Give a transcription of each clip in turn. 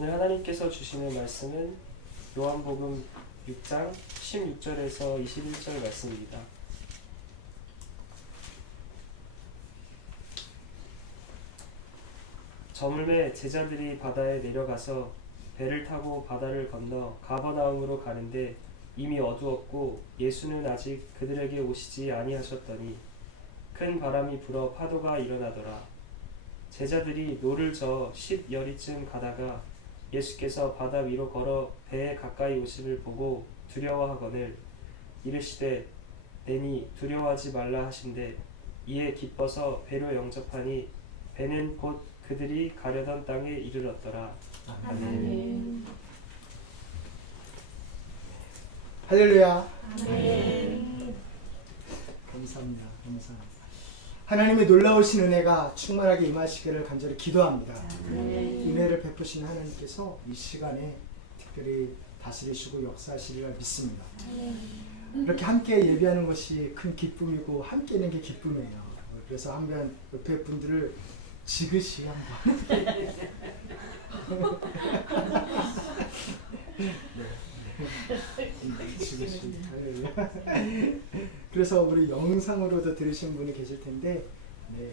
오늘 하나님께서 주시는 말씀은 요한복음 6장 16절에서 21절 말씀입니다. 저물매 제자들이 바다에 내려가서 배를 타고 바다를 건너 가버나움으로 가는데 이미 어두웠고 예수는 아직 그들에게 오시지 아니하셨더니 큰 바람이 불어 파도가 일어나더라. 제자들이 노를 저어 10여리쯤 가다가 예수께서 바다 위로 걸어 배에 가까이 오심을 보고 두려워하거늘 이르시되 내니 두려워하지 말라 하신대 이에 기뻐서 배로 영접하니 배는 곧 그들이 가려던 땅에 이르렀더라. 아멘. 할렐루야. 아멘. 감사합니다. 감사합니다. 하나님의 놀라우신 은혜가 충만하게 임하시기를 간절히 기도합니다. 은혜를 베푸신 하나님께서 이 시간에 특별히 다스리시고 역사하시리라 믿습니다. 이렇게 함께 예배하는 것이 큰 기쁨이고 함께 있는 게 기쁨이에요. 그래서 한번 옆에 분들을 지그시 한번 지그시. 그래서 우리 영상으로도 들으신 분이 계실 텐데 네,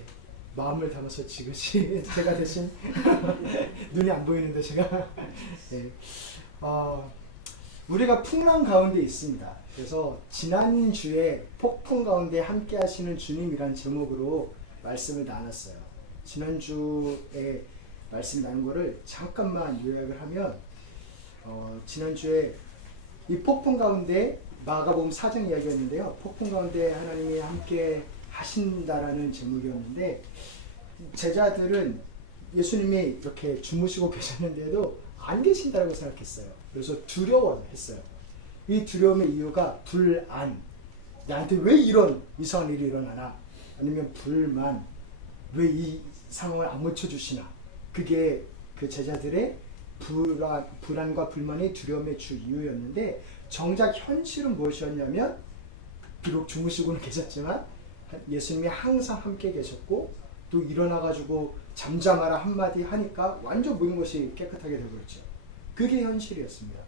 마음을 담아서 지그시 제가 대신 눈이 안 보이는데 제가 네, 우리가 풍랑 가운데 있습니다. 그래서 지난주에 폭풍 가운데 함께 하시는 주님이란 제목으로 말씀을 나눴어요. 지난주에 말씀 나눈 거를 잠깐만 요약을 하면 지난주에 이 폭풍 가운데 마가복음 4장 이야기였는데요. 폭풍 가운데 하나님이 함께 하신다라는 제목이었는데 제자들은 예수님이 이렇게 주무시고 계셨는데도 안 계신다라고 생각했어요. 그래서 두려워했어요. 이 두려움의 이유가 불안. 나한테 왜 이런 이상한 일이 일어나나? 아니면 불만. 왜 이 상황을 안 고쳐주시나? 그게 그 제자들의 불안과 불만이 두려움의 주 이유였는데 정작 현실은 무엇이었냐면 비록 주무시고는 계셨지만 예수님이 항상 함께 계셨고 또 일어나가지고 잠잠하라 한마디 하니까 완전 모든 것이 깨끗하게 되어버렸죠. 그게 현실이었습니다.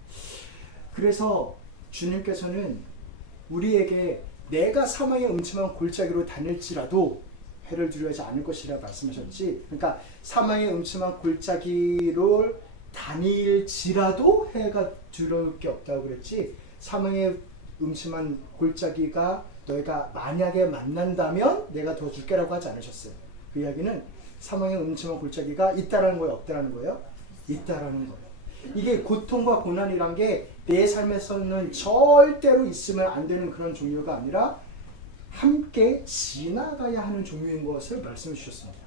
그래서 주님께서는 우리에게 내가 사망의 음침한 골짜기로 다닐지라도 해를 두려워하지 않을 것이라 말씀하셨지. 그러니까 사망의 음침한 골짜기로 다닐지라도 해가 두려울 게 없다고 그랬지. 사망의 음침한 골짜기가 너희가 만약에 만난다면 내가 도와줄게라고 하지 않으셨어요. 그 이야기는 사망의 음침한 골짜기가 있다라는 거예요, 없다라는 거예요? 있다라는 거예요. 이게 고통과 고난이란 게 내 삶에서는 절대로 있으면 안 되는 그런 종류가 아니라 함께 지나가야 하는 종류인 것을 말씀해 주셨습니다.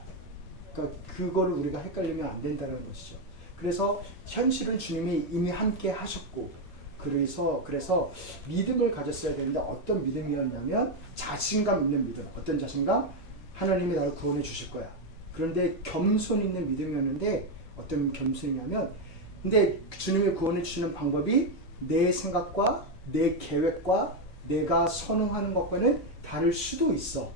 그러니까 그거를 우리가 헷갈리면 안 된다는 것이죠. 그래서 현실은 주님이 이미 함께 하셨고 그래서 믿음을 가졌어야 되는데 어떤 믿음이었냐면 자신감 있는 믿음. 어떤 자신감? 하나님이 나를 구원해 주실 거야. 그런데 겸손 있는 믿음이었는데 어떤 겸손이냐면 근데 주님이 구원해 주시는 방법이 내 생각과 내 계획과 내가 선호하는 것과는 다를 수도 있어.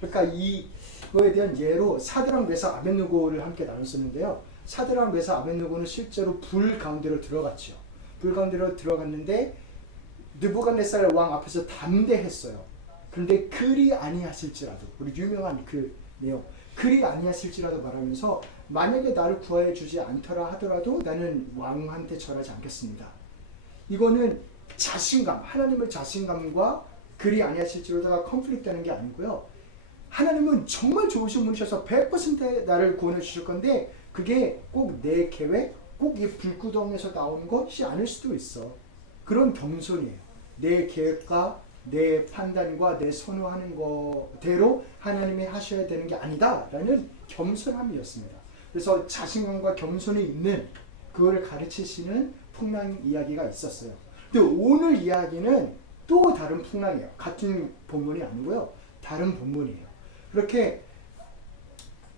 그러니까 이거에 대한 예로 사드락 메삭 아벳느고를 함께 나눴었는데요. 사드락 메삭 아벳느고는 실제로 불 가운데로 들어갔죠. 불 가운데로 들어갔는데 느부갓네살 왕 앞에서 담대했어요. 그런데 그리 아니하실지라도 우리 유명한 그 내용 그리 아니하실지라도 말하면서 만약에 나를 구하여 주지 않더라 하더라도 나는 왕한테 절하지 않겠습니다. 이거는 자신감, 하나님의 자신감과 그리 아니하실지라도가 컨플릭트하는 게 아니고요. 하나님은 정말 좋으신 분이셔서 100% 나를 구원해 주실 건데 그게 꼭 내 계획, 꼭 이 불구덩에서 나오는 것이 아닐 수도 있어. 그런 겸손이에요. 내 계획과 내 판단과 내 선호하는 거대로 하나님이 하셔야 되는 게 아니다라는 겸손함이었습니다. 그래서 자신감과 겸손이 있는 그거를 가르치시는 풍랑 이야기가 있었어요. 근데 오늘 이야기는 또 다른 풍랑이에요. 같은 본문이 아니고요. 다른 본문이에요. 그렇게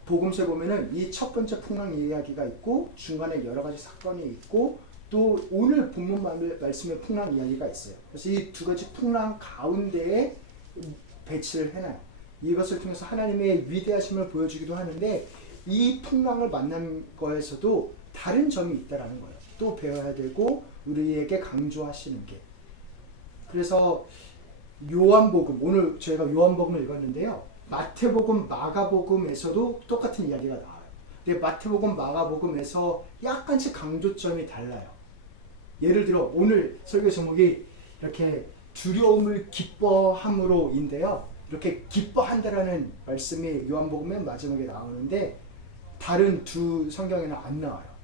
복음서에 보면은 이 첫 번째 풍랑 이야기가 있고 중간에 여러 가지 사건이 있고 또 오늘 본문 말씀의 풍랑 이야기가 있어요. 그래서 이 두 가지 풍랑 가운데에 배치를 해놔요. 이것을 통해서 하나님의 위대하심을 보여주기도 하는데 이 풍랑을 만난 거에서도 다른 점이 있다라는 거예요. 또 배워야 되고 우리에게 강조하시는 게. 그래서 요한복음, 오늘 저희가 요한복음을 읽었는데요. 마태복음, 마가복음에서도 똑같은 이야기가 나와요. 근데 마태복음, 마가복음에서 약간씩 강조점이 달라요. 예를 들어 오늘 설교 제목이 이렇게 두려움을 기뻐함으로인데요. 이렇게 기뻐한다라는 말씀이 요한복음의 마지막에 나오는데 다른 두 성경에는 안 나와요.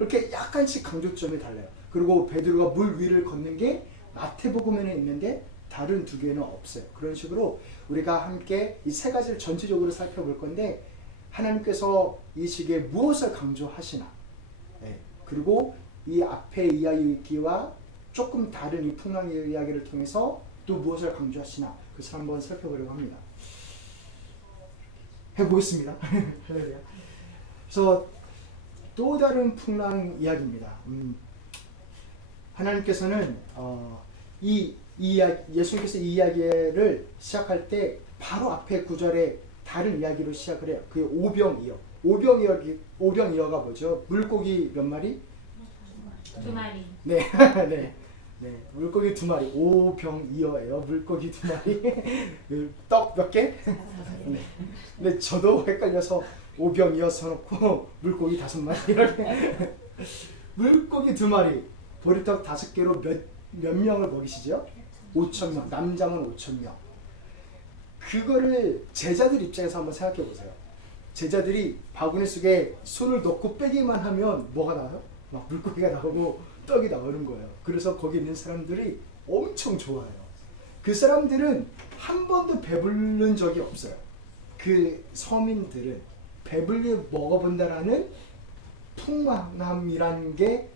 이렇게 약간씩 강조점이 달라요. 그리고 베드로가 물 위를 걷는 게 마태복음에는 있는데 다른 두 개는 없어요. 그런 식으로 우리가 함께 이 세 가지를 전체적으로 살펴볼 건데 하나님께서 이 시기에 무엇을 강조하시나, 네. 그리고 이 앞에 이야기와 조금 다른 이 풍랑의 이야기를 통해서 또 무엇을 강조하시나 그것을 한번 살펴보려고 합니다. 해보겠습니다. 그래서 또 다른 풍랑 이야기입니다. 하나님께서는 예수님께서 이 이야기를 시작할 때 바로 앞에 구절에 다른 이야기로 시작을 해요. 그게 오병이어. 오병이어가 뭐죠? 물고기 몇 마리? 2마리. 네, 네, 네. 물고기 2마리. 오병이어예요. 물고기 2마리. 떡 몇 개? 네. 근데 저도 헷갈려서 오병이어 써놓고 물고기 5마리 이렇게. 물고기 2마리. 보리떡 5개로 몇 명을 먹이시죠? 5,000명. 남자면 5,000명. 그거를 제자들 입장에서 한번 생각해 보세요. 제자들이 바구니 속에 손을 넣고 빼기만 하면 뭐가 나와요? 막 물고기가 나오고 떡이 나오는 거예요. 그래서 거기 있는 사람들이 엄청 좋아해요. 그 사람들은 한 번도 배부른 적이 없어요. 그 서민들은 배불리 먹어본다라는 풍만함이라는 게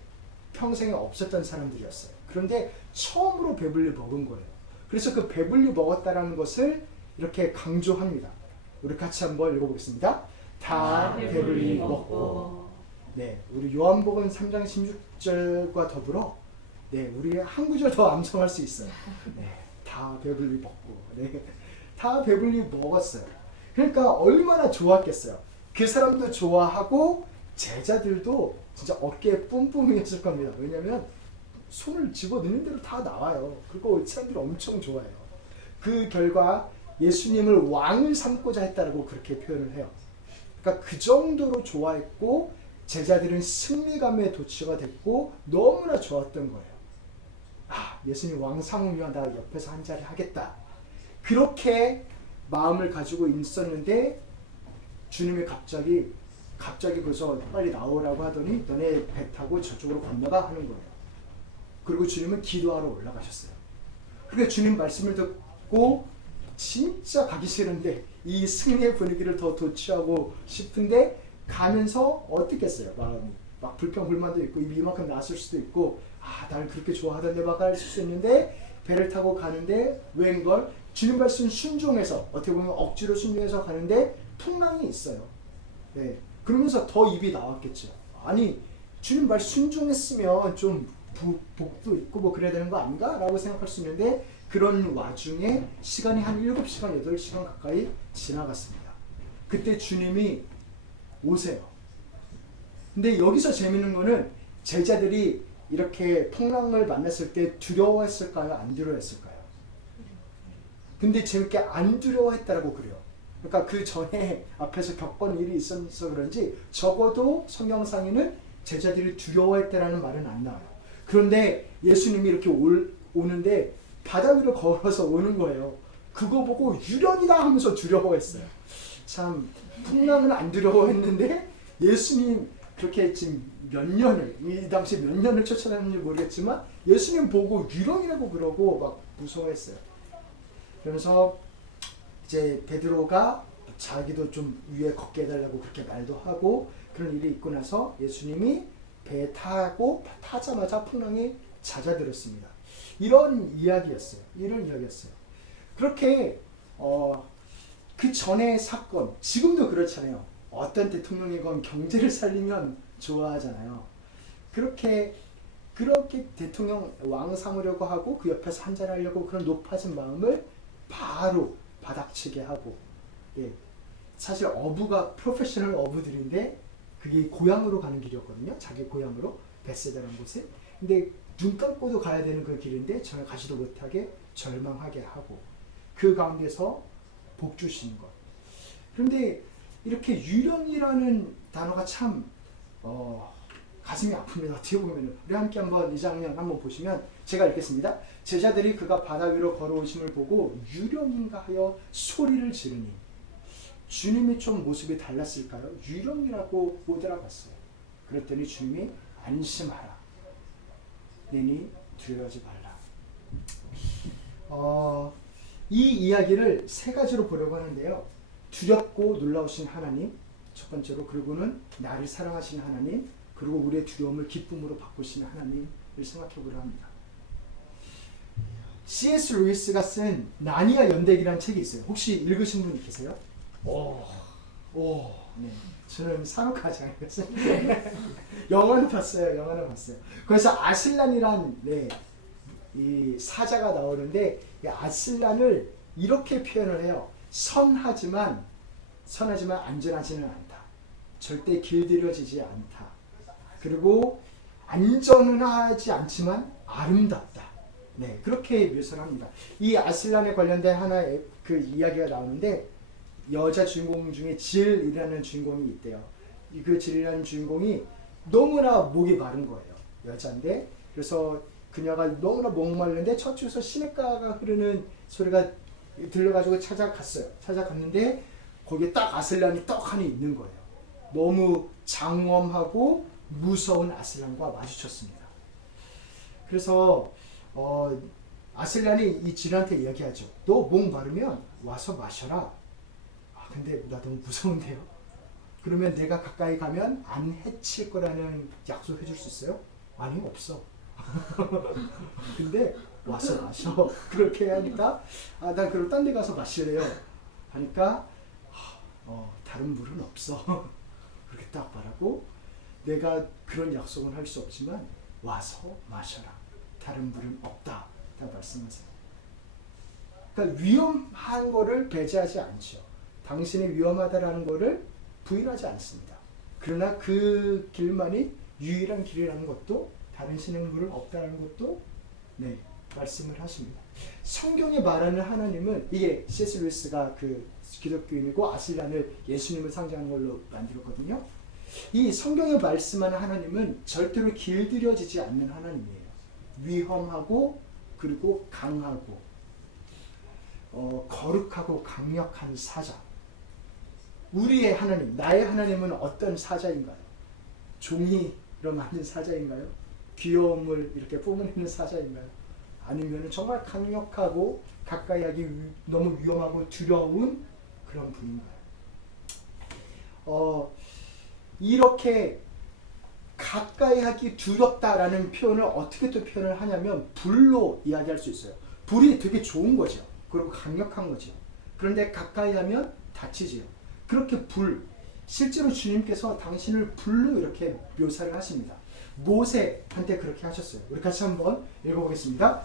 평생에 없었던 사람들이었어요. 그런데 처음으로 배불리 먹은 거예요. 그래서 그 배불리 먹었다라는 것을 이렇게 강조합니다. 우리 같이 한번 읽어보겠습니다. 다 배불리 먹고. 네, 우리 요한복음 3장 16절과 더불어 네, 우리 한 구절 더 암송할 수 있어요. 네, 다 배불리 먹고. 네, 다 배불리 먹었어요. 그러니까 얼마나 좋았겠어요. 그 사람도 좋아하고 제자들도 진짜 어깨에 뿜뿜이었을 겁니다. 왜냐하면 손을 집어넣는 대로 다 나와요. 그리고 사람들이 엄청 좋아해요. 그 결과 예수님을 왕을 삼고자 했다라고 그렇게 표현을 해요. 그러니까 그 정도로 좋아했고 제자들은 승리감에 도취가 됐고 너무나 좋았던 거예요. 아, 예수님 왕 삼으면 나 옆에서 한 자리 하겠다. 그렇게 마음을 가지고 있었는데 주님이 갑자기 그래서 빨리 나오라고 하더니 너네 배 타고 저쪽으로 건너가 하는 거예요. 그리고 주님은 기도하러 올라가셨어요. 그러니까 주님 말씀을 듣고 진짜 가기 싫은데 이 승리의 분위기를 더 도취하고 싶은데 가면서 어떻게 했어요? 마음이 막 불평불만도 있고 입이 이만큼 나왔을 수도 있고 나를 그렇게 좋아하던데 막 할 수 있는데 배를 타고 가는데 웬걸 주님 말씀 순종해서 어떻게 보면 억지로 순종해서 가는데 풍랑이 있어요. 네. 그러면서 더 입이 나왔겠죠. 아니 주님 말 순종했으면 좀 복도 있고 뭐 그래야 되는 거 아닌가? 라고 생각할 수 있는데 그런 와중에 시간이 한 7시간, 8시간 가까이 지나갔습니다. 그때 주님이 오세요. 근데 여기서 재밌는 거는 제자들이 이렇게 풍랑을 만났을 때 두려워했을까요? 안 두려워했을까요? 근데 재밌게 안 두려워했다라고 그래요. 그러니까 그 전에 앞에서 겪은 일이 있어서 그런지 적어도 성경상에는 제자들이 두려워했다라는 말은 안 나와요. 그런데 예수님이 이렇게 오는데 바다 위를 걸어서 오는 거예요. 그거 보고 유령이다 하면서 두려워했어요. 참 풍랑은 안 두려워했는데 예수님 그렇게 지금 이 당시 몇 년을 쫓아다녔는지 모르겠지만 예수님 보고 유령이라고 그러고 막 무서워했어요. 그러면서 이제 베드로가 자기도 좀 위에 걷게 해달라고 그렇게 말도 하고 그런 일이 있고 나서 예수님이 배에 타고 타자마자 풍랑이 잦아들었습니다. 이런 이야기였어요. 그렇게 그 전의 사건, 지금도 그렇잖아요. 어떤 대통령이건 경제를 살리면 좋아하잖아요. 그렇게 대통령 왕 삼으려고 하고 그 옆에서 한잔 하려고 그런 높아진 마음을 바로 바닥치게 하고, 예, 사실 어부가 프로페셔널 어부들인데 그게 고향으로 가는 길이었거든요. 자기 고향으로 베세다라는 곳에. 근데 눈 감고도 가야 되는 그 길인데 저는 가지도 못하게 절망하게 하고 그 가운데서 복 주시는 것. 그런데 이렇게 유령이라는 단어가 참 가슴이 아픕니다. 어떻게 보면 우리 함께 한번 이 장면 한번 보시면 제가 읽겠습니다. 제자들이 그가 바다 위로 걸어오심을 보고 유령인가 하여 소리를 지르니 주님이 좀 모습이 달랐을까요? 유령이라고 못 알아봤어요. 그랬더니 주님이 안심하라. 내니 두려워하지 말라. 이 이야기를 세 가지로 보려고 하는데요. 두렵고 놀라우신 하나님, 첫 번째로, 그리고는 나를 사랑하시는 하나님, 그리고 우리의 두려움을 기쁨으로 바꾸시는 하나님을 생각해 보려 합니다. C.S. 루이스가 쓴 나니아 연대기라는 책이 있어요. 혹시 읽으신 분 계세요? 네. 저는 산업까지 안 읽었어요. 영화는 봤어요. 그래서 아슬란이란 이 사자가 나오는데 이 아슬란을 이렇게 표현을 해요. 선하지만 안전하지는 않다. 절대 길들여지지 않다. 그리고 안전하지 않지만 아름답다. 네, 그렇게 묘사를 합니다. 이 아슬란에 관련된 하나의 그 이야기가 나오는데 여자 주인공 중에 질이라는 주인공이 있대요. 그 질이라는 주인공이 너무나 목이 마른 거예요. 여자인데 그래서 그녀가 너무나 목마른데 저쪽에서 시냇가가 흐르는 소리가 들려가지고 찾아갔는데 거기에 딱 아슬란이 떡하니 있는 거예요. 너무 장엄하고 무서운 아슬란과 마주쳤습니다. 그래서 아슬란이 이 질한테 이야기하죠. 너 목 마르면 와서 마셔라. 근데 나 너무 무서운데요. 그러면 내가 가까이 가면 안 해칠 거라는 약속 해줄 수 있어요? 아니, 없어. 근데 와서 마셔. 그렇게 하니까 난 그럼 딴 데 가서 마실래요. 하니까 다른 물은 없어. 그렇게 딱 말하고 내가 그런 약속은 할 수 없지만 와서 마셔라. 다른 물은 없다. 다 말씀하세요. 그러니까 위험한 거를 배제하지 않죠. 당신이 위험하다라는 거를 부인하지 않습니다. 그러나 그 길만이 유일한 길이라는 것도 다른 신의 물은 없다는 것도 말씀을 하십니다. 성경에 말하는 하나님은 이게 C.S. 루이스가 그 기독교인이고 아슬란을 예수님을 상징하는 걸로 만들었거든요. 이 성경에 말씀하는 하나님은 절대로 길들여지지 않는 하나님이에요. 위험하고 그리고 강하고 거룩하고 강력한 사자. 우리의 하나님, 나의 하나님은 어떤 사자인가요? 종이로 만든 사자인가요? 귀여움을 이렇게 뿜어내는 사자인가요? 아니면 정말 강력하고 가까이 하기 너무 위험하고 두려운 그런 분인가요? 이렇게 가까이 하기 두렵다라는 표현을 어떻게 또 표현을 하냐면 불로 이야기할 수 있어요. 불이 되게 좋은 거죠. 그리고 강력한 거죠. 그런데 가까이 하면 다치지요. 그렇게 실제로 주님께서 당신을 불로 이렇게 묘사를 하십니다. 모세한테 그렇게 하셨어요. 우리 같이 한번 읽어보겠습니다.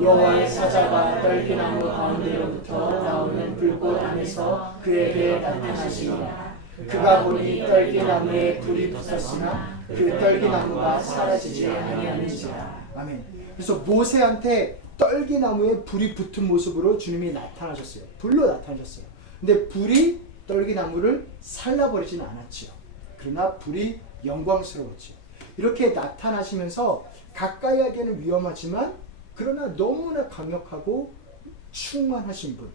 여호와의 사자가 떨기나무 가운데로부터 나오는 불꽃 안에서 그에게 나타나시니라. 그가 보니 떨기나무에 불이 붙었으나 그 떨기나무가 사라지지 아니하는지라. 아멘. 그래서 모세한테 떨기나무에 불이 붙은 모습으로 주님이 나타나셨어요. 불로 나타나셨어요. 근데 불이 떨기나무를 살라버리지는 않았지요. 그러나 불이 영광스러웠지요. 이렇게 나타나시면서 가까이 하기에는 위험하지만 그러나 너무나 강력하고 충만하신 분.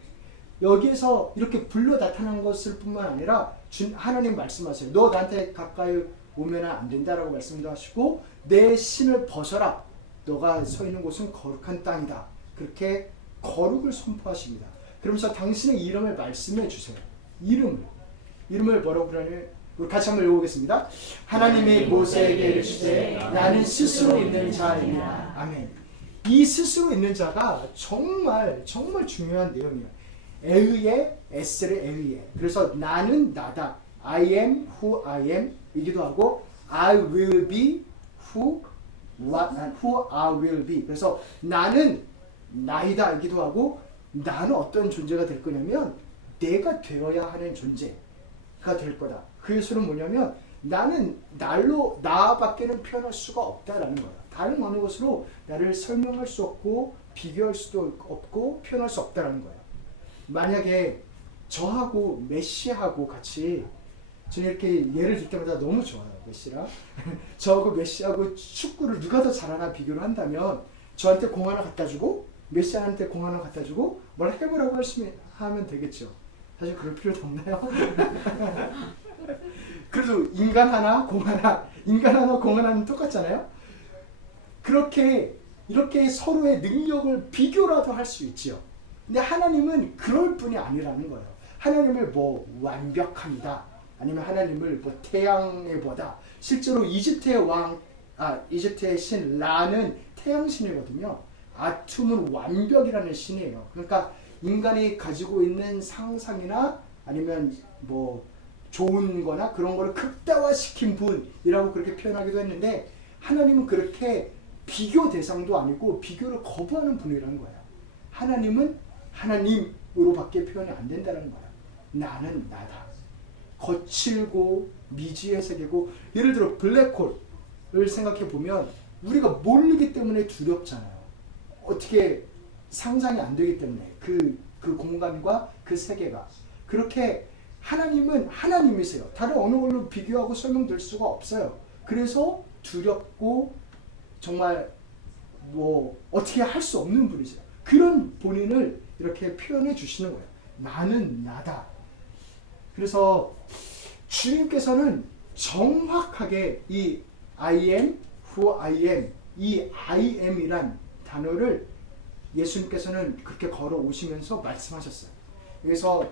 여기에서 이렇게 불로 나타난 것을 뿐만 아니라 하나님 말씀하세요. 너 나한테 가까이 오면 안 된다라고 말씀도 하시고 내 신을 벗어라. 너가 서 있는 곳은 거룩한 땅이다. 그렇게 거룩을 선포하십니다. 그러면서 당신의 이름을 말씀해 주세요. 이름을 뭐라고 그러냐면 우리 같이 한번 읽어보겠습니다. 하나님이 모세에게 이르시되 나는 스스로 있는 자이니라. 아멘. 이 스스로 있는 자가 정말 중요한 내용이에요. 에의에 에스를 에의에. 그래서 나는 나다. I am who I am 이기도 하고 I will be who I will be. 그래서 나는 나이다 이기도 하고 나는 어떤 존재가 될 거냐면 내가 되어야 하는 존재가 될 거다. 그 예수는 뭐냐면 나는 나밖에는 표현할 수가 없다라는 거야. 다른 어느 것으로 나를 설명할 수 없고 비교할 수도 없고 표현할 수 없다라는 거야. 만약에 저하고 메시하고 같이, 저는 이렇게 예를 들 때마다 너무 좋아요. 메시랑 저하고 메시하고 축구를 누가 더 잘하나 비교를 한다면 저한테 공 하나 갖다 주고 메시한테 공 하나 갖다 주고 뭘 해보라고 하면 되겠죠. 사실 그럴 필요도 없나요? 그래도 인간 하나 공 하나는 똑같잖아요. 이렇게 서로의 능력을 비교라도 할 수 있지요. 근데 하나님은 그럴 뿐이 아니라는 거예요. 하나님을 뭐 완벽합니다, 아니면 하나님을 뭐 태양의 보다. 실제로 이집트의 신 라는 태양신이거든요. 아툼은 완벽이라는 신이에요. 그러니까 인간이 가지고 있는 상상이나 아니면 뭐 좋은 거나 그런 거를 극대화시킨 분이라고 그렇게 표현하기도 했는데, 하나님은 그렇게 비교 대상도 아니고 비교를 거부하는 분이라는 거예요. 하나님은 하나님으로밖에 표현이 안 된다는 거예요. 나는 나다. 거칠고 미지의 세계고, 예를 들어 블랙홀을 생각해 보면 우리가 모르기 때문에 두렵잖아요. 어떻게 상상이 안 되기 때문에 그 공간과 그 세계가. 그렇게 하나님은 하나님이세요. 다른 어느 걸로 비교하고 설명될 수가 없어요. 그래서 두렵고 정말 뭐 어떻게 할 수 없는 분이세요. 그런 본인을 이렇게 표현해 주시는 거예요. 나는 나다. 그래서 주님께서는 정확하게 이 I am who I am, 이 I am이란 단어를 예수님께서는 그렇게 걸어 오시면서 말씀하셨어요. 그래서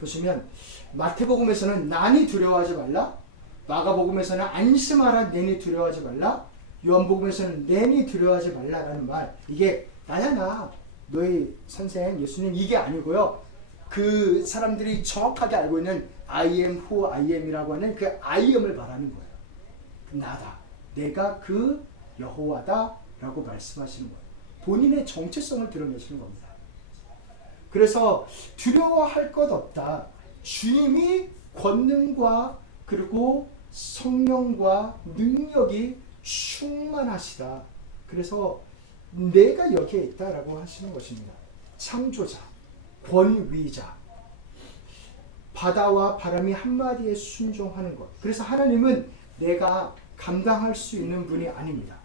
보시면 마태복음에서는 난이 두려워하지 말라, 마가복음에서는 안심하라 내니 두려워하지 말라, 요한복음에서는 내니 두려워하지 말라라는 말, 이게 나야 나, 너희 선생 예수님, 이게 아니고요. 그 사람들이 정확하게 알고 있는 I am who I am이라고 하는 그 I am을 말하는 거예요. 나다, 내가 그 여호와다 라고 말씀하시는 거예요. 본인의 정체성을 드러내시는 겁니다. 그래서 두려워할 것 없다. 주님이 권능과 그리고 성령과 능력이 충만하시다. 그래서 내가 여기에 있다라고 하시는 것입니다. 창조자, 권위자, 바다와 바람이 한마디에 순종하는 것. 그래서 하나님은 내가 감당할 수 있는 분이 아닙니다.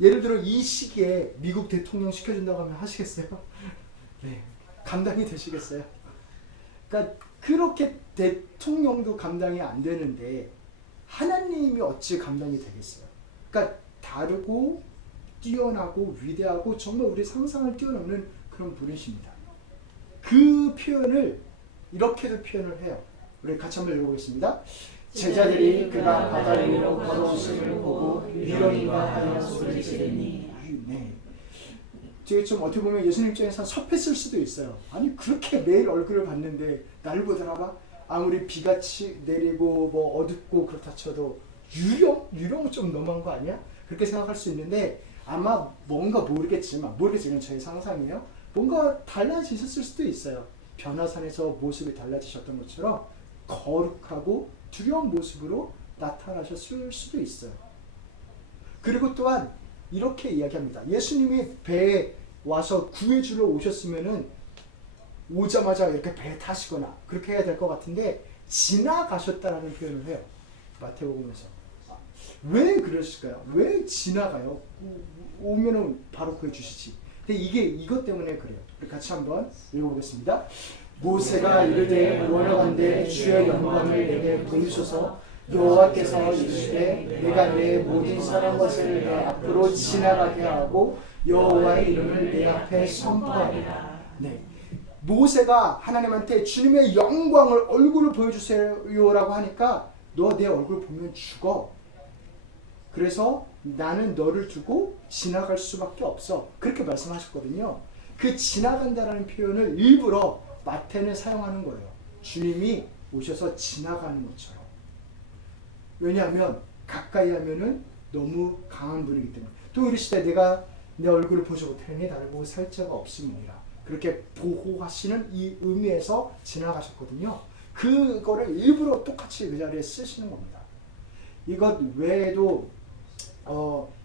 예를 들어 이 시기에 미국 대통령 시켜준다고 하면 하시겠어요? 네, 감당이 되시겠어요? 그러니까 그렇게 대통령도 감당이 안 되는데 하나님이 어찌 감당이 되겠어요? 그러니까 다르고 뛰어나고 위대하고 정말 우리 상상을 뛰어넘는 그런 분이십니다. 그 표현을 이렇게도 표현을 해요. 우리 같이 한번 읽어보겠습니다. 제자들이 그가 바다 위로 걸어오심을 보고 위로인가 하여 소리 지르니. 네. 되게 좀 어떻게 보면 예수님 입장에서 섭했을 수도 있어요. 아니 그렇게 매일 얼굴을 봤는데 나를 보더라봐. 아무리 비가 내리고 뭐 어둡고 그렇다 쳐도 유령 좀 너무한 거 아니야? 그렇게 생각할 수 있는데, 아마 뭔가 모르겠지만 저의 상상이에요. 뭔가 달라지셨을 수도 있어요. 변화산에서 모습이 달라지셨던 것처럼 거룩하고 두려운 모습으로 나타나셨을 수도 있어요. 그리고 또한 이렇게 이야기합니다. 예수님이 배에 와서 구해주러 오셨으면은 오자마자 이렇게 배에 타시거나 그렇게 해야 될 것 같은데 지나가셨다라는 표현을 해요. 마태복음에서. 왜 그러실까요? 왜 지나가요? 오면은 바로 구해주시지. 근데 이것 때문에 그래요. 같이 한번 읽어보겠습니다. 모세가 이르되 원하건대 주의 영광을 내게 보이소서. 여호와께서 이르시되 내가 내 모든 선한 것을 내 앞으로 지나가게 하고 여호와의 이름을 내 앞에 선포하리라. 네. 모세가 하나님한테 주님의 영광을, 얼굴을 보여주세요라고 하니까 너 내 얼굴 보면 죽어. 그래서 나는 너를 두고 지나갈 수밖에 없어. 그렇게 말씀하셨거든요. 그 지나간다라는 표현을 일부러 마태는 사용하는 거예요. 주님이 오셔서 지나가는 것처럼. 왜냐하면 가까이 하면은 너무 강한 분이기 때문에. 또 이르시되 내가 내 얼굴을 보지 못하니 나를 보고 살 자가 없음이니라. 그렇게 보호하시는 이 의미에서 지나가셨거든요. 그거를 일부러 똑같이 그 자리에 쓰시는 겁니다. 이것 외에도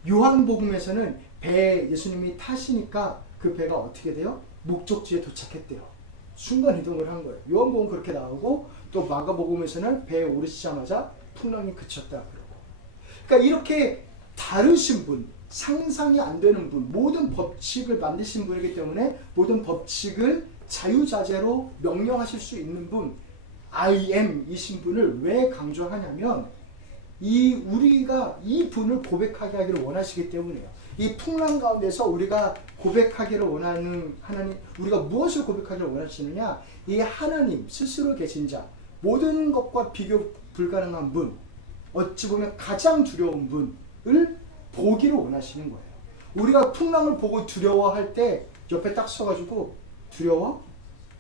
요한복음에서는 배 예수님이 타시니까 그 배가 어떻게 돼요? 목적지에 도착했대요. 순간 이동을 한 거예요. 요한복음 그렇게 나오고 또 마가복음에서는 배에 오르시자마자 풍랑이 그쳤다 그러고. 그러니까 이렇게 다르신 분, 상상이 안 되는 분, 모든 법칙을 만드신 분이기 때문에 모든 법칙을 자유자재로 명령하실 수 있는 분, I am 이신 분을 왜 강조하냐면 우리가 이 분을 고백하게 하기를 원하시기 때문이에요. 이 풍랑 가운데서 우리가 고백하기를 원하는 하나님, 우리가 무엇을 고백하기를 원하시느냐? 이 하나님 스스로 계신 자, 모든 것과 비교 불가능한 분, 어찌 보면 가장 두려운 분을 보기를 원하시는 거예요. 우리가 풍랑을 보고 두려워할 때 옆에 딱 서가지고 두려워?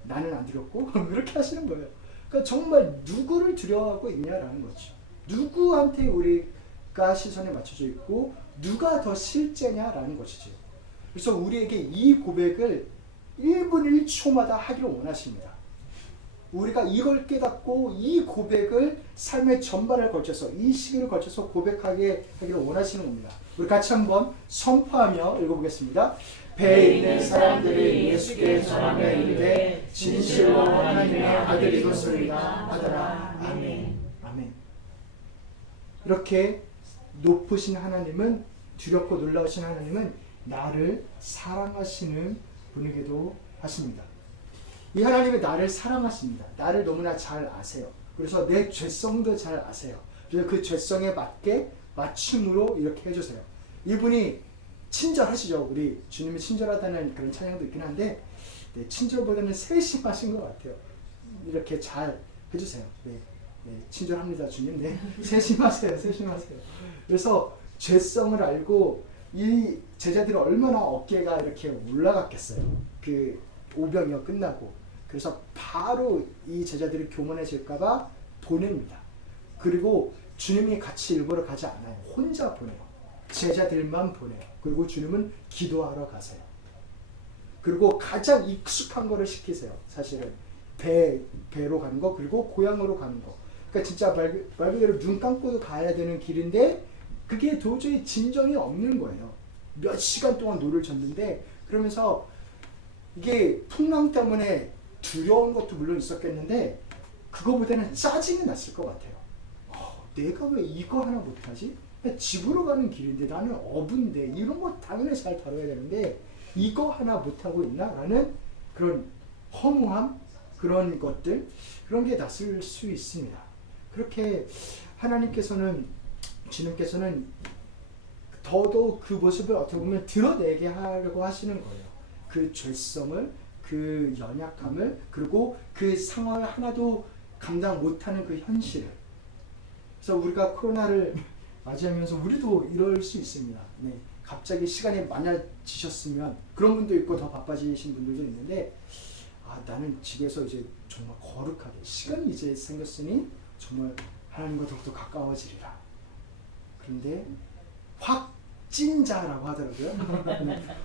나는 안 두렵고? 그렇게 하시는 거예요. 그러니까 정말 누구를 두려워하고 있냐라는 거죠. 누구한테 우리가 시선에 맞춰져 있고 누가 더 실제냐라는 것이죠. 그래서 우리에게 이 고백을 1분 1초마다 하기를 원하십니다. 우리가 이걸 깨닫고 이 고백을 삶의 전반을 걸쳐서 이 시기를 걸쳐서 고백하게 하기를 원하시는 겁니다. 우리 같이 한번 선포하며 읽어보겠습니다. 배에 있는 사람들이 예수께 전하며 이르되 진실로 하나님의 아들이로소이다 하더라. 아멘. 아멘. 이렇게 높으신 하나님은, 두렵고 놀라우신 하나님은 나를 사랑하시는 분이기도 하십니다. 이 하나님이 나를 사랑하십니다. 나를 너무나 잘 아세요. 그래서 내 죄성도 잘 아세요. 그래서 그 죄성에 맞게 맞춤으로 이렇게 해주세요. 이분이 친절하시죠. 우리 주님이 친절하다는 그런 찬양도 있긴 한데 친절보다는 세심하신 것 같아요. 이렇게 잘 해주세요. 네, 친절합니다, 주님. 네, 세심하세요. 그래서 죄성을 알고 이 제자들이 얼마나 어깨가 이렇게 올라갔겠어요. 그 오병이어 끝나고. 그래서 바로 이 제자들이 교만해질까봐 보냅니다. 그리고 주님이 같이 일부러 가지 않아요. 혼자 보내요. 제자들만 보내요. 그리고 주님은 기도하러 가세요. 그리고 가장 익숙한 거를 시키세요. 사실은 배로 가는 거, 그리고 고향으로 가는 거. 그러니까 진짜 말 그대로 눈 감고도 가야 되는 길인데 그게 도저히 진정이 없는 거예요. 몇 시간 동안 노를 젓는데, 그러면서 이게 풍랑 때문에 두려운 것도 물론 있었겠는데 그거보다는 짜증이 났을 것 같아요. 내가 왜 이거 하나 못하지? 집으로 가는 길인데 나는 어부인데 이런 거 당연히 잘 다뤄야 되는데 이거 하나 못하고 있나? 라는 그런 허무함, 그런 것들, 그런 게 났을 수 있습니다. 그렇게 하나님께서는, 주님께서는 더더욱 그 모습을 어떻게 보면 드러내게 하려고 하시는 거예요. 그 죄성을, 그 연약함을, 그리고 그 상황을 하나도 감당 못하는 그 현실을. 그래서 우리가 코로나를 맞이하면서 우리도 이럴 수 있습니다. 네, 갑자기 시간이 많아지셨으면 그런 분도 있고 더 바빠지신 분들도 있는데 나는 집에서 이제 정말 거룩하게 시간이 이제 생겼으니 정말 하나님과 더욱더 가까워지리라. 그런데 확 찐 자라고 하더라고요.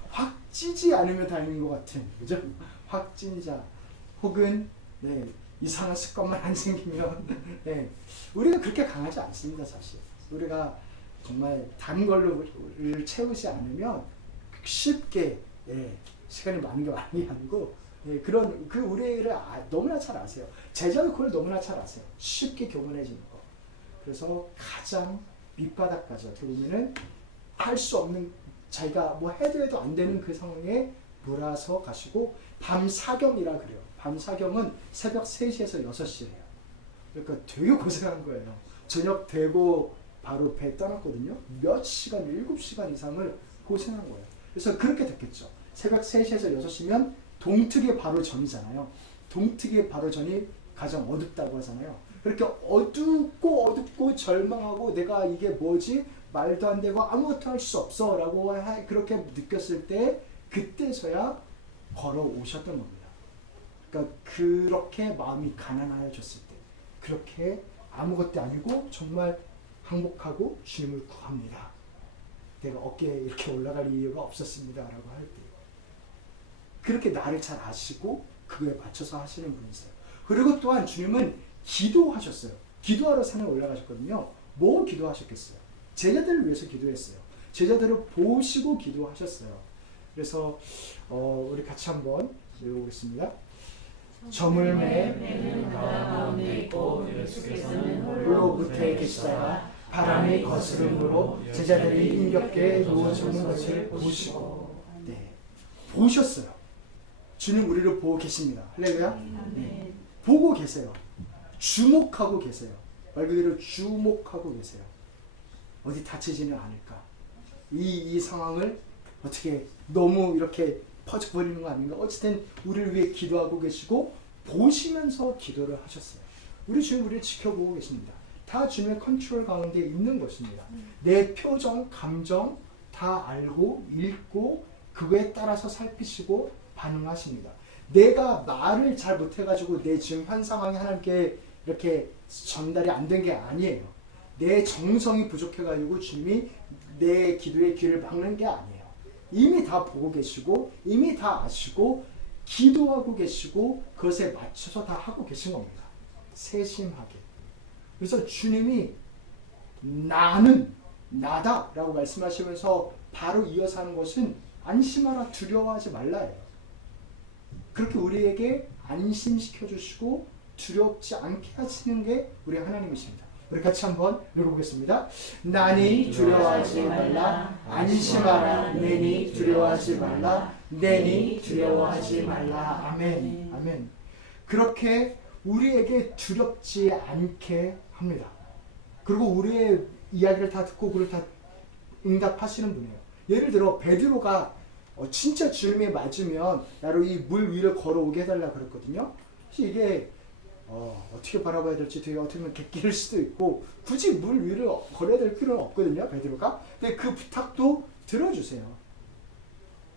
확 찌지 않으면 다행인 것 같은, 그죠? 확 찐 자, 혹은 이상한 습관만 안 생기면 우리가 그렇게 강하지 않습니다. 사실 우리가 정말 단 걸로를 채우지 않으면 쉽게 시간이 많은 게 많이 아니고 그런 그 우리를 너무나 잘 아세요. 제자도 그걸 너무나 잘 아세요. 쉽게 교만해지는 거. 그래서 가장 밑바닥까지 어떻게 보면은 할 수 없는, 자기가 뭐 해도 안 되는 그 상황에 몰아서 가시고 밤 사경이라 그래요. 밤 사경은 새벽 3시에서 6시래요. 그러니까 되게 고생한 거예요. 저녁 되고 바로 배 떠났거든요. 몇 시간, 7시간 이상을 고생한 거예요. 그래서 그렇게 됐겠죠. 새벽 3시에서 6시면 동특이 바로 전이잖아요. 동특이 바로 전이 가장 어둡다고 하잖아요. 그렇게 어둡고 절망하고 내가 이게 뭐지? 말도 안 되고 아무것도 할 수 없어 라고 그렇게 느꼈을 때 그때서야 걸어오셨던 겁니다. 그러니까 그렇게 마음이 가난해졌을 때, 그렇게 아무것도 아니고 정말 항복하고 주님을 구합니다. 내가 어깨에 이렇게 올라갈 이유가 없었습니다 라고 할 때, 그렇게 나를 잘 아시고 그거에 맞춰서 하시는 분이세요. 그리고 또한 주님은 기도하셨어요. 기도하러 산에 올라가셨거든요. 뭐 기도하셨겠어요? 제자들을 위해서 기도했어요. 제자들을 보시고 기도하셨어요. 그래서 우리 같이 한번 읽어보겠습니다. 저물매 바다 가운데 있고 예수께서는 홀로 무태에 계시다가 바람이 거스름으로 제자들이 힘겹게 누워 죽는 것을 보시고, 네, 보셨어요. 주님 우리를 보고 계십니다. 할렐루야. 네. 보고 계세요. 주목하고 계세요. 말 그대로 주목하고 계세요. 어디 다치지는 않을까. 이 상황을 어떻게 너무 이렇게 퍼져버리는 거 아닌가. 어쨌든 우리를 위해 기도하고 계시고 보시면서 기도를 하셨어요. 우리 주님 우리를 지켜보고 계십니다. 다 주님의 컨트롤 가운데 있는 것입니다. 내 표정, 감정 다 알고 읽고 그거에 따라서 살피시고 반응하십니다. 내가 말을 잘 못해가지고 내 지금 현 상황이 하나님께 이렇게 전달이 안 된 게 아니에요. 내 정성이 부족해가지고 주님이 내 기도의 귀를 막는 게 아니에요. 이미 다 보고 계시고 이미 다 아시고 기도하고 계시고 그것에 맞춰서 다 하고 계신 겁니다. 세심하게. 그래서 주님이 나는 나다 라고 말씀하시면서 바로 이어서 하는 것은 안심하라 두려워하지 말라예요. 그렇게 우리에게 안심시켜 주시고 두렵지 않게 하시는 게 우리 하나님이십니다. 우리 같이 한번 읽어보겠습니다. 나니 두려워하지 말라. 안심하라. 내니 두려워하지 말라. 내니 두려워하지 말라. 아멘. 아멘. 그렇게 우리에게 두렵지 않게 합니다. 그리고 우리의 이야기를 다 듣고 그걸 다 응답하시는 분이에요. 예를 들어 베드로가 진짜 주님이 맞으면 나를 이 물 위를 걸어오게 해달라 그랬거든요. 이게 어떻게 바라봐야 될지 되게 어떻게 보면 객기일 수도 있고 굳이 물 위를 걸어야 될 필요는 없거든요. 베드로가. 근데 그 부탁도 들어주세요.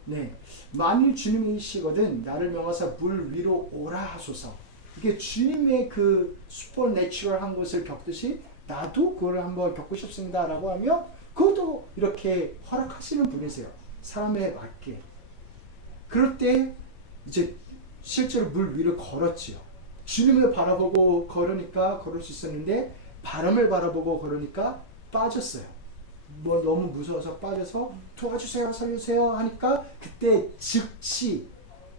네, 만일 주님이시거든 나를 명하사 물 위로 오라 하소서. 이게 주님의 그 슈퍼내추럴한 것을 겪듯이 나도 그걸 한번 겪고 싶습니다 라고 하면 그것도 이렇게 허락하시는 분이세요. 사람에 맞게. 그럴 때 이제 실제로 물 위를 걸었지요. 주님을 바라보고 걸으니까 걸을 수 있었는데 바람을 바라보고 걸으니까 빠졌어요. 뭐 너무 무서워서 빠져서 도와주세요 살려주세요 하니까 그때 즉시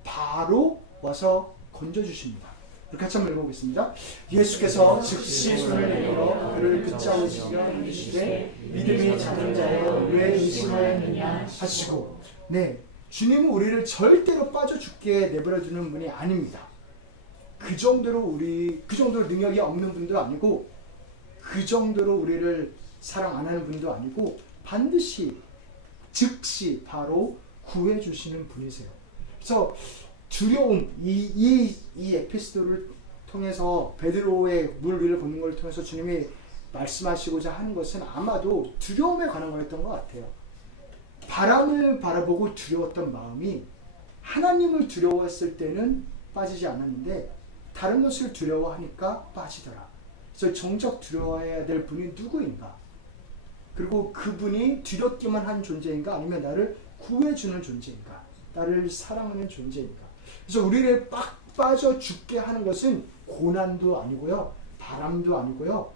바로 와서 건져주십니다. 같이 한번 읽어보겠습니다. 예수께서 즉시 손을 내밀어 그를 붙잡으시며 이르시되 믿음이 작은 자여 왜 의심하였느냐 하시고, 네, 주님은 우리를 절대로 빠져 죽게 내버려 두는 분이 아닙니다. 그 정도로 능력이 없는 분도 아니고 그 정도로 우리를 사랑 안 하는 분도 아니고 반드시 즉시 바로 구해 주시는 분이세요. 그래서 두려움, 이 에피소드를 통해서 베드로의 물 위를 걷는 걸 통해서 주님이 말씀하시고자 하는 것은 아마도 두려움에 관한 거였던 것 같아요. 바람을 바라보고 두려웠던 마음이 하나님을 두려워했을 때는 빠지지 않았는데 다른 것을 두려워하니까 빠지더라. 그래서 정작 두려워해야 될 분이 누구인가? 그리고 그분이 두렵기만 한 존재인가? 아니면 나를 구해주는 존재인가? 나를 사랑하는 존재인가? 그래서 우리를 빡 빠져 죽게 하는 것은 고난도 아니고요, 바람도 아니고요,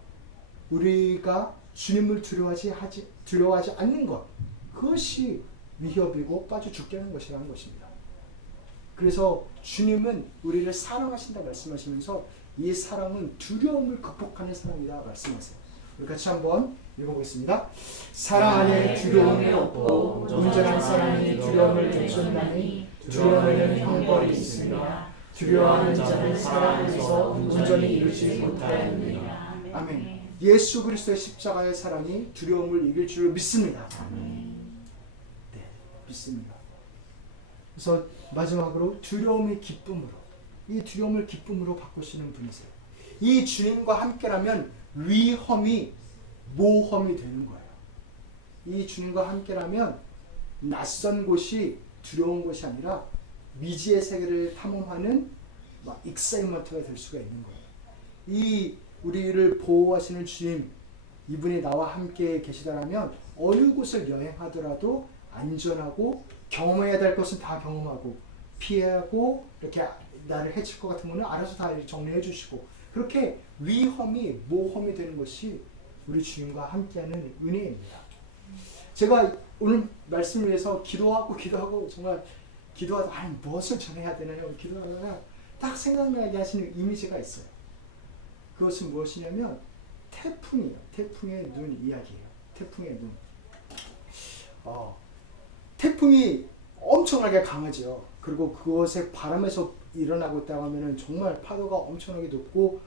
우리가 주님을 두려워하지 않는 것, 그것이 위협이고 빠져 죽게 하는 것이라는 것입니다. 그래서 주님은 우리를 사랑하신다 말씀하시면서 이 사랑은 두려움을 극복하는 사랑이다 말씀하세요. 우리 같이 한번 읽어보겠습니다. 사랑 안에 두려움이 없고 온전한 사랑이 두려움을 쫓는다니 두려움에는 형벌이 있습니다. 두려워하는 자는 사랑 안에서 온전히 이루지 못하였느니라. 아멘. 예수 그리스도의 십자가의 사랑이 두려움을 이길 줄 믿습니다. 네, 믿습니다. 그래서 마지막으로 두려움의 기쁨으로, 이 두려움을 기쁨으로 바꾸시는 분이세요. 이 주님과 함께라면 위험이 모험이 되는 거예요. 이 주님과 함께라면 낯선 곳이 두려운 것이 아니라 미지의 세계를 탐험하는 익사이먼트가 될 수가 있는 거예요. 이 우리를 보호하시는 주님, 이분이 나와 함께 계시다라면 어느 곳을 여행하더라도 안전하고 경험해야 될 것은 다 경험하고 피하고 이렇게 나를 해칠 것 같은 거는 알아서 다 정리해 주시고 그렇게 위험이 모험이 되는 것이 우리 주님과 함께하는 은혜입니다. 제가 오늘 말씀을 위해서 기도하고 정말 기도하다 아니 무엇을 전해야 되나요? 기도하다가 딱 생각나게 하시는 이미지가 있어요. 그것은 무엇이냐면 태풍이에요. 태풍의 눈 이야기예요. 태풍의 눈. 태풍이 엄청나게 강하죠. 그리고 그것에 바람에서 일어나고 있다고 하면은 정말 파도가 엄청나게 높고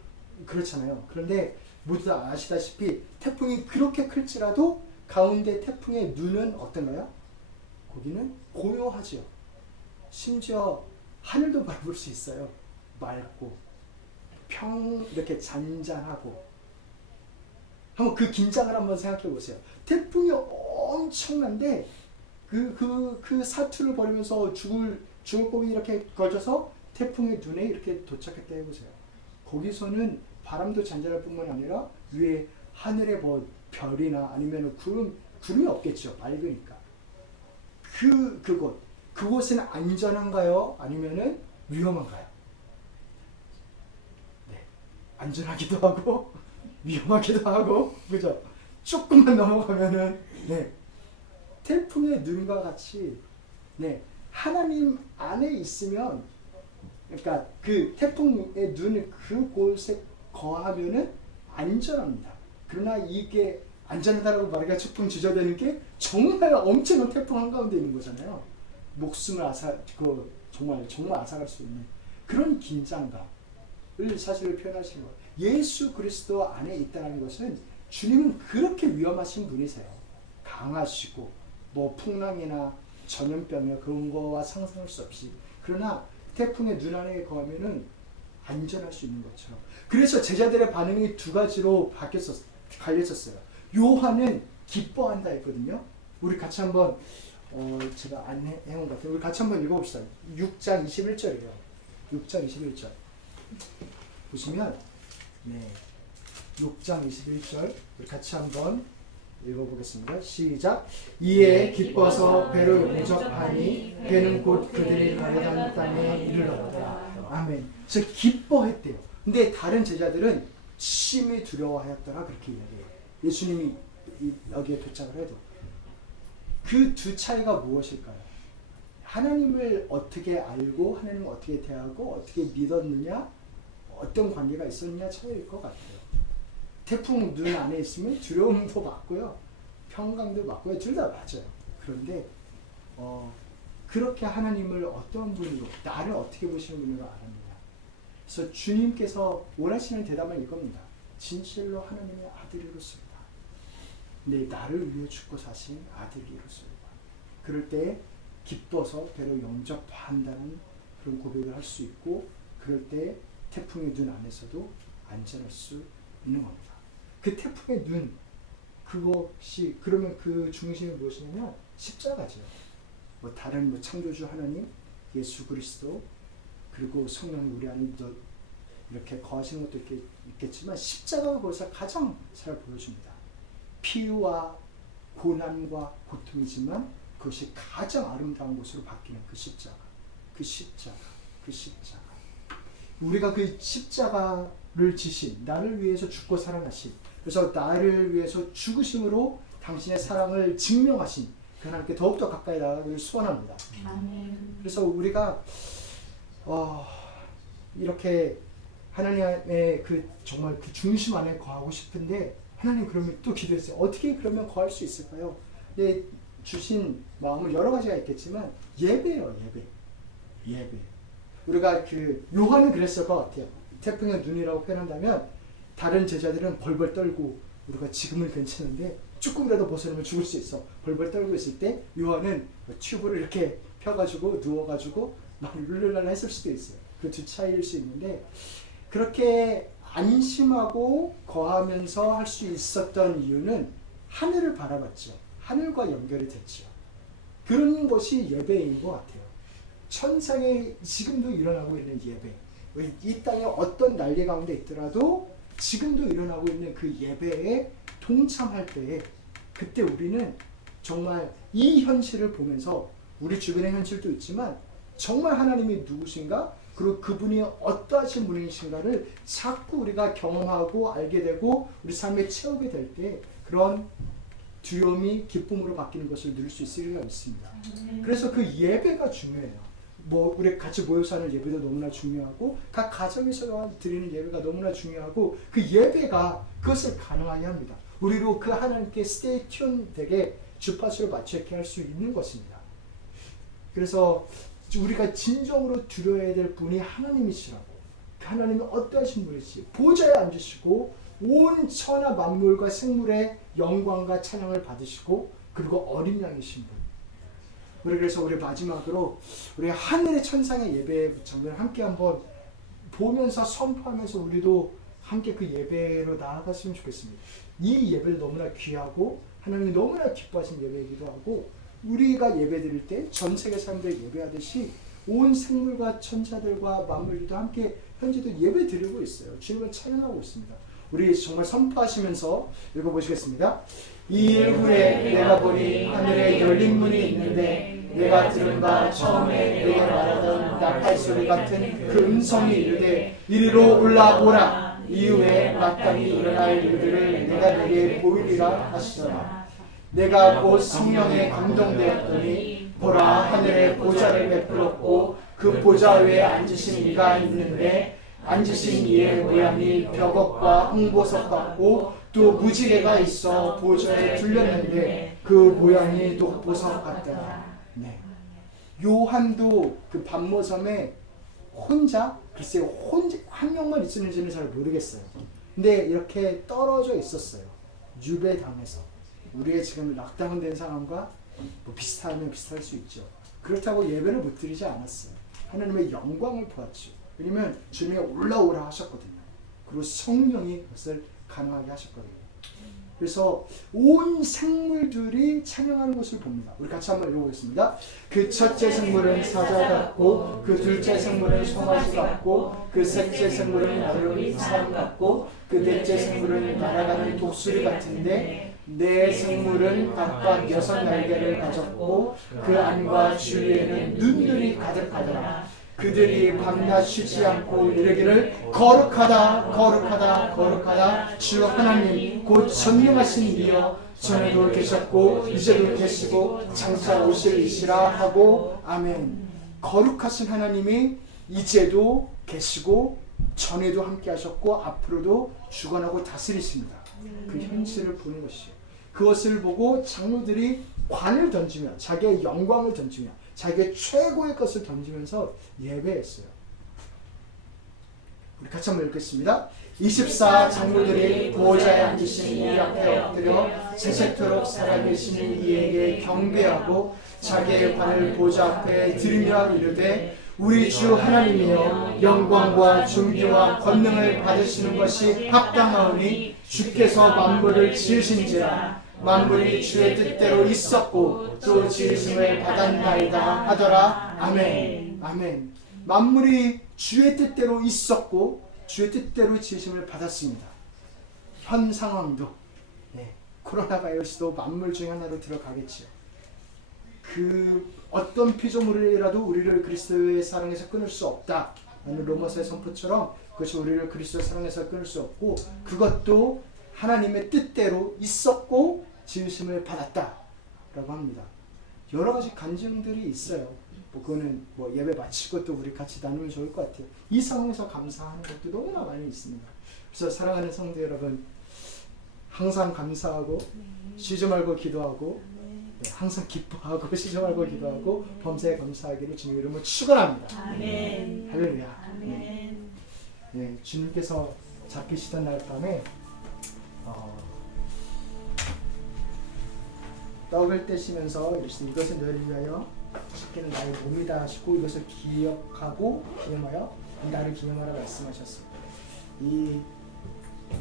그렇잖아요. 그런데 모두 다 아시다시피 태풍이 그렇게 클지라도 가운데 태풍의 눈은 어떤가요? 거기는 고요하죠. 심지어 하늘도 바라볼 수 있어요. 맑고 이렇게 잔잔하고. 한번 그 긴장을 한번 생각해 보세요. 태풍이 엄청난데 그 사투를 벌이면서 죽을 꿈이 이렇게 거져서 태풍의 눈에 이렇게 도착했다 해보세요. 거기서는 바람도 잔잔할 뿐만 아니라 위에 하늘에 뭐 별이나 아니면 구름이 없겠죠. 맑으니까. 그곳은 안전한가요? 아니면은 위험한가요? 네. 안전하기도 하고 위험하기도 하고 그죠? 조금만 넘어가면은 네. 태풍의 눈과 같이 네. 하나님 안에 있으면 그러니까 그 태풍의 눈을 그곳에 거하면은 안전합니다. 그러나 이게 안전하다라고 말하기가 조금 주저되는 게 정말 엄청난 태풍 한가운데 있는 거잖아요. 목숨을 정말 앗아갈 수 있는 그런 긴장감을 사실을 표현하시는 거예요. 예수 그리스도 안에 있다는 것은 주님은 그렇게 위험하신 분이세요. 강하시고 뭐 풍랑이나 전염병이나 그런 거와 상상할 수 없이. 그러나 태풍의 눈 안에 거하면은 안전할 수 있는 것처럼. 그래서 제자들의 반응이 두 가지로 갈렸었어요. 요한은 기뻐한다 했거든요. 우리 같이 한번 제가 안해온 것 같아요. 우리 같이 한번 읽어봅시다. 6장 21절이에요. 6장 21절 보시면 네, 6장 21절 우리 같이 한번 읽어보겠습니다. 시작. 이에 기뻐서 배로 용접하니 배는 곧 그들이 가려던 땅에 이르렀더라. 아멘. 그래서 기뻐했대요. 근데 다른 제자들은 심히 두려워하였더라 그렇게 이야기해요. 예수님이 여기에 도착을 해도. 그 두 차이가 무엇일까요? 하나님을 어떻게 알고 하나님을 어떻게 대하고 어떻게 믿었느냐, 어떤 관계가 있었느냐 차이일 것 같아요. 태풍 눈 안에 있으면 두려움도 맞고요, 평강도 맞고요, 둘 다 맞아요. 그런데 그렇게 하나님을 어떤 분으로, 나를 어떻게 보시는 분으로 알았느냐. 그래서 주님께서 원하시는 대답은 이겁니다. 진실로 하나님의 아들이로소이다. 내 나를 위해 죽고 사신 아들이로소이다. 그럴 때 기뻐서 배로 영접한다는 그런 고백을 할 수 있고, 그럴 때 태풍의 눈 안에서도 안전할 수 있는 겁니다. 그 태풍의 눈, 그것이 그러면 그 중심이 무엇이냐면 십자가죠. 뭐 다른 창조주 하나님, 예수 그리스도, 그리고 성령 우리 안에 이렇게 거하시는 것도 있겠지만 십자가가 거기서 가장 잘 보여줍니다. 피와 고난과 고통이지만 그것이 가장 아름다운 곳으로 바뀌는 그 십자가. 우리가 그 십자가를 지신, 나를 위해서 죽고 살아나신, 그래서 나를 위해서 죽으심으로 당신의 사랑을 증명하신 그 하나님께 더욱더 가까이 나가기를 소원합니다. 아멘. 그래서 우리가 이렇게 하나님의 정말 그 중심 안에 거하고 싶은데, 하나님 그러면 또 기도했어요. 어떻게 그러면 거할 수 있을까요? 네, 주신 마음은 여러 가지가 있겠지만 예배예요. 예배. 우리가 요한은 그랬을 것 같아요. 태풍의 눈이라고 표현한다면 다른 제자들은 벌벌 떨고, 우리가 지금은 괜찮은데 조금이라도 벗어나면 죽을 수 있어, 벌벌 떨고 있을 때 요한은 튜브를 이렇게 펴가지고 누워가지고 막 룰루랄라 했을 수도 있어요. 그 두 차이일 수 있는데, 그렇게 안심하고 거하면서 할 수 있었던 이유는 하늘을 바라봤죠. 하늘과 연결이 됐죠. 그런 것이 예배인 것 같아요. 천상에 지금도 일어나고 있는 예배, 이 땅에 어떤 난리 가운데 있더라도 지금도 일어나고 있는 그 예배에 동참할 때에, 그때 우리는 정말 이 현실을 보면서, 우리 주변의 현실도 있지만 정말 하나님이 누구신가, 그리고 그분이 어떠하신 분이신가를 자꾸 우리가 경험하고 알게 되고 우리 삶에 채우게 될 때 그런 두려움이 기쁨으로 바뀌는 것을 누릴 수 있을 리가 있습니다. 그래서 그 예배가 중요해요. 뭐 우리 같이 모여서 하는 예배도 너무나 중요하고 각 가정에서 드리는 예배가 너무나 중요하고 그 예배가 그것을 가능하게 합니다. 우리로 그 하나님께 스테이 튠 되게 주파수를 맞춰 있게 할 수 있는 것입니다. 그래서 우리가 진정으로 두려워야 될 분이 하나님이시라고, 그 하나님이 어떠하신 분이시, 보좌에 앉으시고 온 천하 만물과 생물의 영광과 찬양을 받으시고 그리고 어린 양이신 분. 우리 그래서 우리 마지막으로 우리 하늘의 천상의 예배 장면을 함께 한번 보면서 선포하면서 우리도 함께 그 예배로 나아갔으면 좋겠습니다. 이 예배도 너무나 귀하고 하나님이 너무나 기뻐하신 예배이기도 하고 우리가 예배 드릴 때 전 세계 사람들이 예배하듯이 온 생물과 천사들과 만물들도 함께 현재도 예배 드리고 있어요. 주님을 찬양하고 있습니다. 우리 정말 선포하시면서 읽어보시겠습니다. 이 일 후에 내가 보니 하늘에 열린 문이 있는데 내가 들은 바 처음에 내게 말하던 나팔 소리 같은 그 음성이 이르되 이리로 올라오라. 이후에 마땅히 일어날 일들을 내가 내게 보이리라 하시더라. 내가 곧 성령에 감동되었더니 보라 하늘에 보좌를 베풀었고 그 보좌 위에 앉으신 이가 있는데 앉으신 이의 모양이 벽옥과 홍보석 같고 또 무지개가 있어 보좌에 둘렸는데 그 모양이 독보석 같더라. 네. 요한도 그 반모섬에 혼자, 글쎄요, 혼자 한 명만 있었는지는 잘 모르겠어요. 근데 이렇게 떨어져 있었어요. 유배당해서. 우리의 지금 락다운된 상황과 뭐 비슷하면 비슷할 수 있죠. 그렇다고 예배를 못 드리지 않았어요. 하나님의 영광을 보았죠. 왜냐면 주님이 올라오라 하셨거든요. 그리고 성령이 그것을 가능하게 하셨거든요. 그래서 온 생물들이 찬양하는 것을 봅니다. 우리 같이 한번 읽어보겠습니다. 그 첫째 생물은 사자 같고 그 둘째 생물은 송아지 같고 그 셋째 생물은 어린 사람 같고 그 넷째 생물은 날아가는 독수리 같은데 네 생물은 각각 6날개를 가졌고 그 안과 주위에는 눈들이 가득하더라. 그들이 밤낮 쉬지 않고 이르기를 거룩하다 거룩하다 거룩하다 주 하나님 곧 전능하신 이여 전에도 계셨고 이제도 계시고 장차 오실 이시라 하고 아멘. 거룩하신 하나님이 이제도 계시고 전에도 함께 하셨고 앞으로도 주관하고 다스리십니다. 그 현실을 보는 것이요. 그것을 보고 장로들이 관을 던지며 자기의 영광을 던지며 자기의 최고의 것을 던지면서 예배했어요. 우리 같이 한번 읽겠습니다. 24 장로들이 보호자에 앉으신 이 앞에 엎드려 세세토록 살아계시는 이에게 경배하고 자기의 관을 보호자 앞에 들으며 이르되 우리 주 하나님이여 영광과 존귀와 권능을 받으시는 것이 합당하오니 주께서 만물을 지으신지라 만물이 주의 뜻대로 있었고 또 지으심을 받았나이다 하더라. 아멘. 아멘. 만물이 주의 뜻대로 있었고 주의 뜻대로 지으심을 받았습니다. 현 상황도 코로나 바이러스도 만물 중 하나로 들어가겠지요. 그 어떤 피조물이라도 우리를 그리스도의 사랑에서 끊을 수 없다 라는 로마서의 선포처럼 그것이 우리를 그리스도의 사랑에서 끊을 수 없고 그것도 하나님의 뜻대로 있었고 지으심을 받았다 라고 합니다. 여러 가지 간증들이 있어요. 그거는 예배 마치고 또 우리 같이 나누면 좋을 것 같아요. 이 상황에서 감사하는 것도 너무나 많이 있습니다. 그래서 사랑하는 성도 여러분 항상 감사하고 쉬지 말고 기도하고 항상 기뻐하고 쉬지 말고 기도하고 범사에 감사하기를 주님 이름으로 축원합니다. 아멘. 할렐루야. 아멘. 네, 주님께서 잡히시던 날 밤에 떡을 떼시면서 이것은 너희를 위하여 식기는 나의 몸이다 하시고 이것을 기억하고 기념하여 나를 기념하라 말씀하셨습니다. 이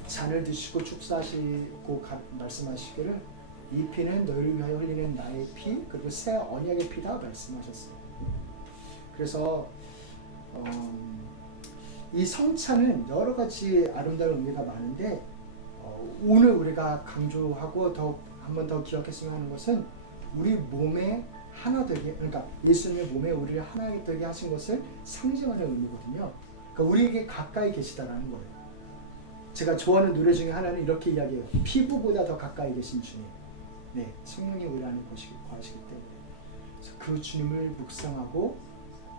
잔을 드시고 축사하시고 말씀하시기를 이 피는 너희를 위하여 흘리는 나의 피 그리고 새 언약의 피다 말씀하셨어요. 그래서 이 성찬은 여러 가지 아름다운 의미가 많은데 오늘 우리가 강조하고 한 번 더 기억했으면 하는 것은 우리 몸에 하나 되게, 그러니까 예수님의 몸에 우리를 하나 되게 하신 것을 상징하는 의미거든요. 그러니까 우리에게 가까이 계시다라는 거예요. 제가 좋아하는 노래 중에 하나는 이렇게 이야기해요. 피부보다 더 가까이 계신 주님. 네, 성령이 우리 안에 거하시기 때문에. 그래서 그 주님을 묵상하고,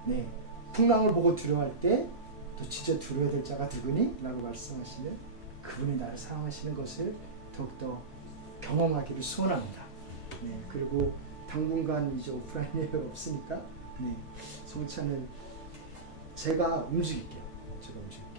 네, 풍랑을 보고 두려워할 때 또 진짜 두려워야 될 자가 누구니? 라고 말씀하시는 그분이 나를 사랑하시는 것을 더욱더 경험하기를 소원합니다. 네, 그리고 당분간 이제 오프라인 예배 없으니까 네, 성찬은 제가 움직일게요. 제가 움직일게요.